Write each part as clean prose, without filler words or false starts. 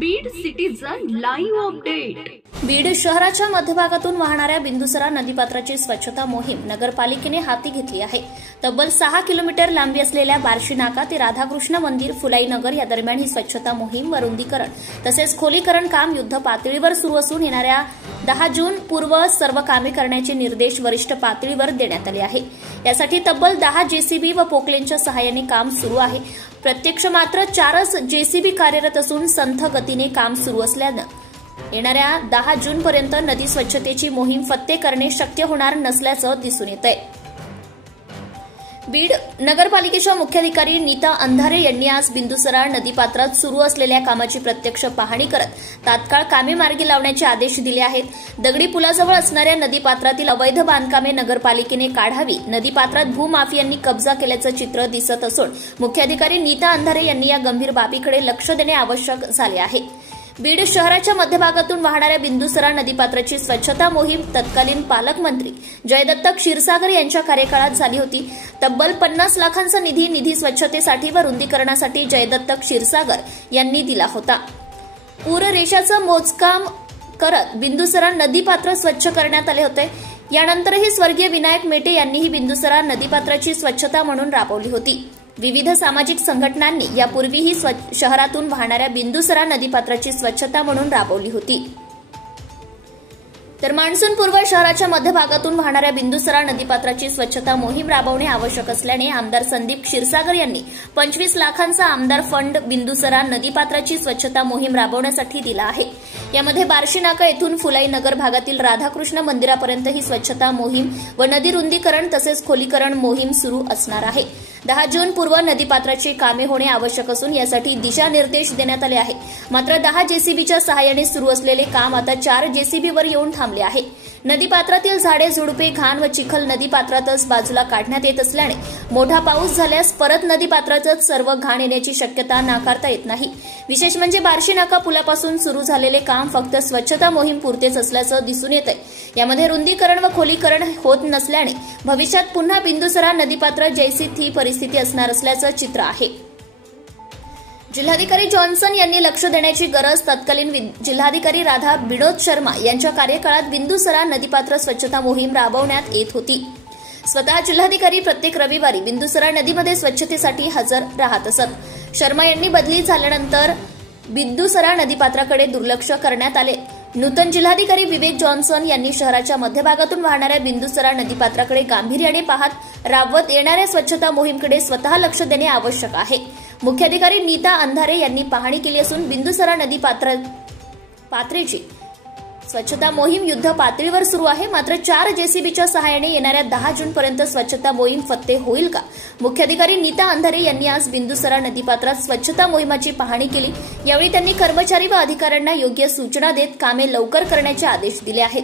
Beed citizen live update. Beed शहराच्या मध्यभागातून वाहणाऱ्या बिंदुसरा नदीपात्राची स्वच्छता मोहीम नगरपालिकेने हाती घेतली आहे। तब्बल 6 किलोमीटर लांबी असलेल्या बार्शी नाका ते राधाकृष्ण मंदिर फुलाई नगर या दरम्यान ही स्वच्छता मोहीम व रुंदीकरण तसेच खोलीकरण काम युद्ध पातळीवर सुरू असून येणाऱ्या 10 जून पूर्व सर्व कामे करण्याचे निर्देश वरिष्ठ पातळीवर देण्यात आले आहे। यासाठी तब्बल 10 जेसीबी व पोकलेनच्या सहाय्याने काम सुरू आहे। प्रत्यक्ष मात्र 4च जेसीबी कार्यरत असून संथ गतीने काम सुरू असल्यानं येणाऱ्या 10 जून पर्यंत नदी स्वच्छतेची मोहीम फत्ते करणे शक्य होणार नसल्याचं दिसून येतंय। बीड नगरपालिकेच्या मुख्याधिकारी नीता अंधारे यांनी आज बिंदुसरा नदीपात्रात सुरू असलेल्या कामाची प्रत्यक्ष पाहणी करत तात्काळ कामे मार्गी लावण्याचे आदेश दिले आहेत। दगडी पुलाजवळ असणाऱ्या नदीपात्रातील अवैध बांधकामे नगरपालिकेने काढावी। नदीपात्रात भूमाफियांनी कब्जा केल्याचं चित्र दिसत असून मुख्याधिकारी नीता अंधारे यांनी या गंभीर बाबीकडे लक्ष देणे आवश्यक झाले आहे। बीड शहराच्या मध्यभागातून वाहणाऱ्या बिंदुसरा नदीपात्राची स्वच्छता मोहीम तत्कालीन पालकमंत्री जयदत्त क्षीरसागर यांच्या कार्यकाळात झाली होती। तब्बल 50 लाखांचा निधी स्वच्छतेसाठी व रुंदीकरणासाठी जयदत्त क्षीरसागर यांनी दिला होता। पूररेषाचं मोजकाम करत बिंदुसरा नदीपात्र स्वच्छ करण्यात आले होते। यानंतरही स्वर्गीय विनायक मेटे यांनीही बिंदुसरा नदीपात्राची स्वच्छता म्हणून राबवली होती। विविध सामाजिक संघटनांनी यापूर्वीही शहरातून वाहणाऱ्या बिंदुसरा नदीपात्राची स्वच्छता म्हणून राबवली होती। तर मान्सूनपूर्व शहराच्या मध्यभागातून वाहणाऱ्या बिंदुसरा नदीपात्राची स्वच्छता मोहीम राबवणे आवश्यक असल्याने आमदार संदीप क्षीरसागर यांनी 25 लाखांचा आमदार फंड बिंदुसरा नदीपात्राची स्वच्छता मोहीम राबवण्यासाठी दिला आहे। यामध्ये बार्शी नाका येथून फुलाई नगर भागातील राधाकृष्ण मंदिरापर्यंत ही स्वच्छता मोहीम व नदी रुंदीकरण तसेच खोलीकरण मोहीम सुरू असणार आहे। 10 जून पूर्व नदीपात्राची कामे होणे आवश्यक असून यासाठी दिशानिर्देश देण्यात आले आहे। मात्र 10 जेसीबीच्या सहाय्याने सुरू असलेले काम आता 4 जेसीबीवर येऊन थांबले आहे। नदीपात्रातील झाडे झुडपे घाण व चिखल नदीपात्रातच बाजूला काढण्यात येत असल्याने मोठा पाऊस झाल्यास परत नदीपात्रातच सर्व घाण येण्याची शक्यता नाकारता येत नाही। विशेष म्हणजे बार्शी नाका पुलापासून सुरू झालेले काम फक्त स्वच्छता मोहीम पुरतेच असल्याचं दिसून येतंय। यामध्ये रुंदीकरण व खोलीकरण होत नसल्याने भविष्यात पुन्हा बिंदुसरा नदीपात्र जैसी थी परिस्थिती असणार असल्याचं चित्र आहे। जिल्हाधिकारी जॉन्सन यांनी लक्ष देण्याची गरज तत्कालीन जिल्हाधिकारी राधा विनोद शर्मा यांच्या कार्यकाळात बिंदुसरा नदीपात्र स्वच्छता मोहीम राबवण्यात येत होती। स्वतः जिल्हाधिकारी प्रत्येक रविवारी बिंदुसरा नदीमध्ये स्वच्छतेसाठी हजर राहत असत। शर्मा यांनी बदली झाल्यानंतर बिंदुसरा नदीपात्राकडे दुर्लक्ष करण्यात आले। नूतन जिल्हाधिकारी विवेक जॉन्सन यांनी शहराच्या मध्यभागातून वाहणाऱ्या बिंदुसरा नदीपात्राकडे गांभीर्याने पाहत राबवत येणाऱ्या स्वच्छता मोहीमकडे स्वतः लक्ष देणे आवश्यक आहे। मुख्याधिकारी नीता अंधारे यांनी पाहणी केली असून बिंदुसरा नदीपात्राची स्वच्छता मोहीम युद्ध पातळीवर सुरू आहे। मात्र 4 जेसीबीच्या सहाय्याने येणाऱ्या 10 जून पर्यंत स्वच्छता मोहीम फत्ते होईल का? मुख्याधिकारी नीता अंधारे यांनी आज बिंदुसरा नदीपात्रात स्वच्छता मोहिमाची पाहणी केली। यावेळी त्यांनी कर्मचारी व अधिकाऱ्यांना योग्य सूचना देत कामे लवकर करण्याचे आदेश दिले आहेत।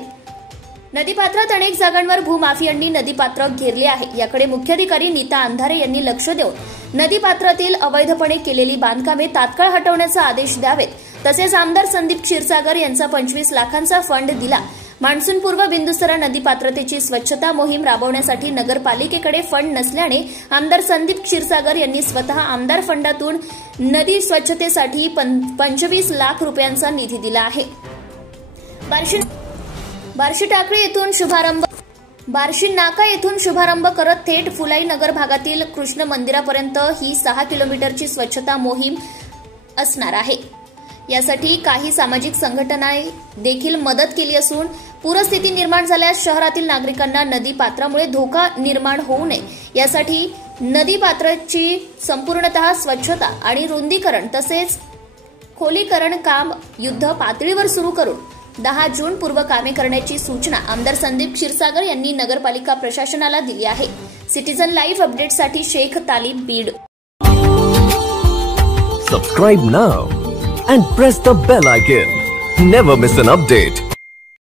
नदीपात्रात अनेक जागांवर भूमाफियांनी नदीपात्र घेरले आहे। याकडे मुख्याधिकारी नीता अंधारे यांनी लक्ष देऊन नदीपात्रातील अवैधपणे केलेली बांधकामे तात्काळ हटवण्याचा आदेश द्यावेत। तसेच आमदार संदीप क्षीरसागर यांचा 25 लाखांचा फंड दिला। मान्सूनपूर्व बिंदुसरा नदीपात्रतेची स्वच्छता मोहीम राबवण्यासाठी नगरपालिकेकडे फंड नसल्याने आमदार संदीप क्षीरसागर यांनी स्वतः आमदार फंडातून नदी स्वच्छतेसाठी 25 लाख रुपयांचा निधी दिला आहे। बार्शी नाका येथून शुभारंभ करत थेट फुलाई नगर भागातील कृष्ण मंदिरापर्यंत ही 6 किलोमीटरची स्वच्छता मोहीम असणार आहे। यासाठी काही सामाजिक संघटनांनी देखील मदत केली असून पूरस्थिती निर्माण झाल्यास शहरातील नागरिकांना नदीपात्रामुळे धोका निर्माण होऊ नये यासाठी नदीपात्राची संपूर्णतः स्वच्छता आणि रुंदीकरण तसेच खोलीकरण काम युद्ध पातळीवर सुरू करून 10 जून पूर्व कामे करण्याची सूचना आमदार संदीप क्षीरसागर यांनी नगरपालिका प्रशासनाला दिली आहे। सिटीजन लाईव्ह अपडेटसाठी शेख तालिब Beed. Subscribe now and press the bell icon. Never miss an update.